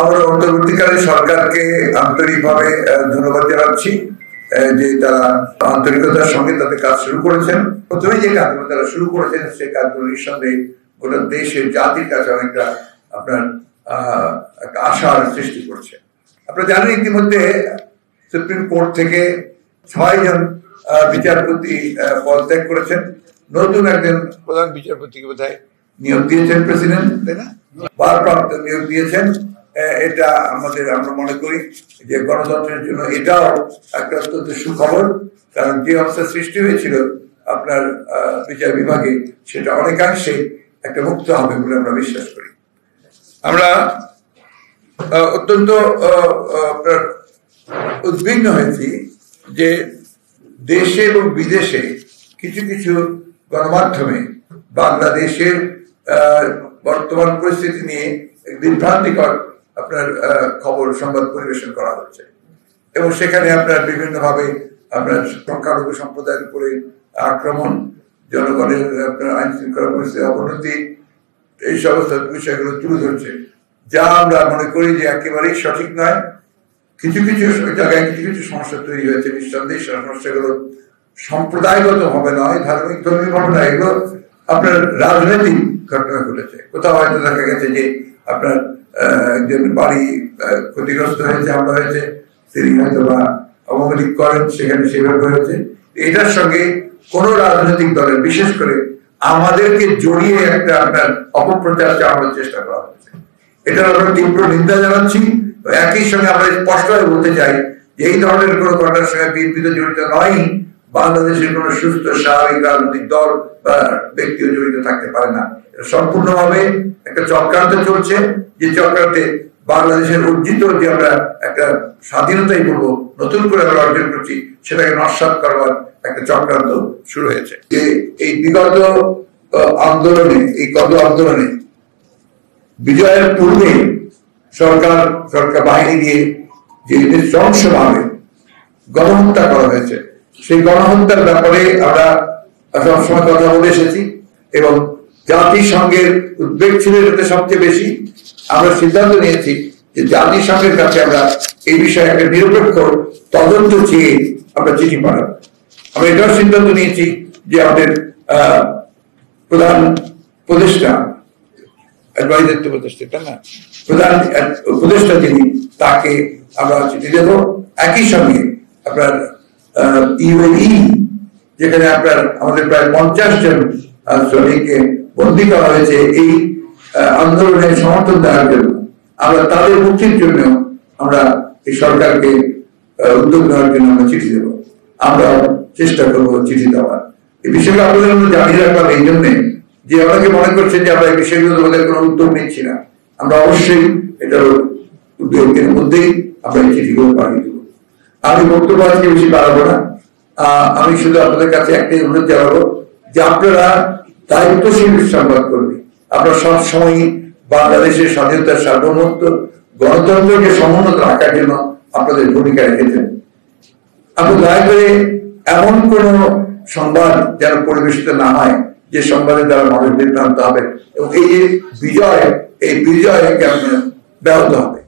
আমরা অন্তর্বর্তীকালীন সরকারকে আন্তরিকভাবে ধন্যবাদ জানাচ্ছি যে তারা আন্তরিকতার সঙ্গে তাদের কাজ শুরু করেছেন। প্রথমে যে কাজগুলো তারা শুরু করেছেন সেই কাজগুলো নিঃসন্দেহে গোটা দেশের জাতির কাছে অনেকটা আপনার একটা আশার সৃষ্টি করছে। আপনারা জানেন ইতিমধ্যে সুপ্রিম কোর্ট থেকে 6 জন বিচারপতি পদত্যাগ করেছেন। নতুন একজন প্রধান বিচারপতিকে বোধহয় নিয়োগ দিয়েছেন প্রেসিডেন্ট, তাই না? ভারপ্রাপ্ত নিয়োগ দিয়েছেন। এটা আমরা মনে করি যে গণতন্ত্রের জন্য এটাও একটা অত্যন্ত সুখবর, কারণ যে অবস্থা সৃষ্টি হয়েছিল আপনার বিচার বিভাগে সেটা অনেকাংশে একটা মুক্ত হবে বলে আমরা বিশ্বাস করি। আমরা অত্যন্ত উদ্বিগ্ন হয়েছি যে দেশে এবং বিদেশে কিছু কিছু গণমাধ্যমে বাংলাদেশের বর্তমান পরিস্থিতি নিয়ে বিভ্রান্তিকর আপনার খবর সংবাদ পরিবেশন করা হচ্ছে এবং সেখানে আপনার বিভিন্নভাবে আপনার সংখ্যালঘু সম্প্রদায়ের উপরে আক্রমণ, জনগণের আপনার আইন শৃঙ্খলা পরিস্থিতির অবনতি, এই সমস্ত বিষয়গুলো তুলে ধরছে, যা আমরা মনে করি যে একেবারেই সঠিক নয়। কিছু কিছু জায়গায় কিছু কিছু সমস্যা তৈরি হয়েছে, নিঃসন্দেহে সমস্যাগুলো সম্প্রদায়গত ভাবে নয়, ধর্মীয় ভাবে নয়, এগুলো আপনার রাজনৈতিক ঘটনা ঘটেছে। কোথাও হয়তো দেখা গেছে যে আপনার একজন বাড়ি ক্ষতিগ্রস্ত হয়েছে, হামলা হয়েছে, তিনি হয়তো বা আওয়ামী লীগ করেন, সেখানে সেভাবে হয়েছে। এটার সঙ্গে কোন রাজনৈতিক দলের, বিশেষ করে আমাদেরকে জড়িয়ে একটা আপনার অপপ্রচার চালানোর চেষ্টা করা হয়েছে। এটার আমরা তীব্র নিন্দা জানাচ্ছি। একই সঙ্গে আমরা স্পষ্টভাবে বলতে চাই যে এই ধরনের কোন ঘটনার সঙ্গে বিএনপি তো জড়িত নয়, বাংলাদেশের কোন সুস্থ স্বাভাবিক রাজনৈতিক দল বা ব্যক্তিও জড়িত থাকতে পারে না। সম্পূর্ণভাবে একটা চক্রান্ত চলছে, যে চক্রান্তে বাংলাদেশের অর্জিত যে আমরা একটা স্বাধীনতাই বলবো নতুন করে আমরা অর্জন করছি, সেটাকে নস্যাৎ করবার একটা চক্রান্ত শুরু হয়েছে। যে এই বিগত আন্দোলনে, এই গত আন্দোলনে বিজয়ের পূর্বে সরকার বাহিনী দিয়ে যে নৃশংসভাবে গণহত্যা করা হয়েছে, সেই গণহত্যার ব্যাপারে আমরা সবসময় কথা বলে এসেছি এবং জাতিসংঘের উদ্বেগ ছিল এটাতে সবচেয়ে বেশি। আমরা সিদ্ধান্ত নিয়েছি যে জাতিসংঘের কাছে আমরা এই বিষয়ে একটা নিরপেক্ষ তদন্ত চেয়ে আমরা চিঠি পাঠাবো। আমরা এটাও সিদ্ধান্ত নিয়েছি যে আমাদের প্রধান উপদেষ্টা, প্রধান উপদেষ্টা যিনি, তাকে আমরা চিঠি দেব। একই সঙ্গে আপনার ইউএই, যেখানে আপনার আমাদের প্রায় 50 জন শ্রমিককে বন্দী করা হয়েছে এই আন্দোলনের সমর্থন দেওয়ার জন্য, আমরা তাদের মুক্তির জন্য আমরা এই সরকারকে উদ্যোগ নেওয়ার জন্য আমরা চিঠি দেব। আমরা চেষ্টা করবো চিঠি দেওয়ার। এই বিষয়গুলো আপনাদের আমরা জানিয়ে রাখলাম এই জন্যে যে অনেকে মনে করছেন যে আমরা এই বিষয়গুলো আমাদের কোনো উদ্যোগ নিচ্ছি না। আমরা অবশ্যই এটার উদ্যোগের মধ্যেই আমরা এই চিঠিগুলো পাঠিয়ে দেবো। আমি বক্তব্য আজকে বেশি বাড়াবো না। আমি শুধু আপনাদের কাছে একটাই অনুরোধ জানাবো যে আপনারা দায়িত্বশীল সংবাদ কর্মী, আপনারা সবসময় বাংলাদেশের স্বাধীনতার সার্বভৌমত্ব, গণতন্ত্রকে সমুন্নত রাখার জন্য আপনাদের ভূমিকা রেখেছেন। আপনি দয়া করে এমন কোন সংবাদ যেন পরিবেশিত না হয় যে সংবাদের দ্বারা মানুষ বিভ্রান্ত হবে এবং এই যে বিজয়, এই বিজয়কে ব্যাহত হবে।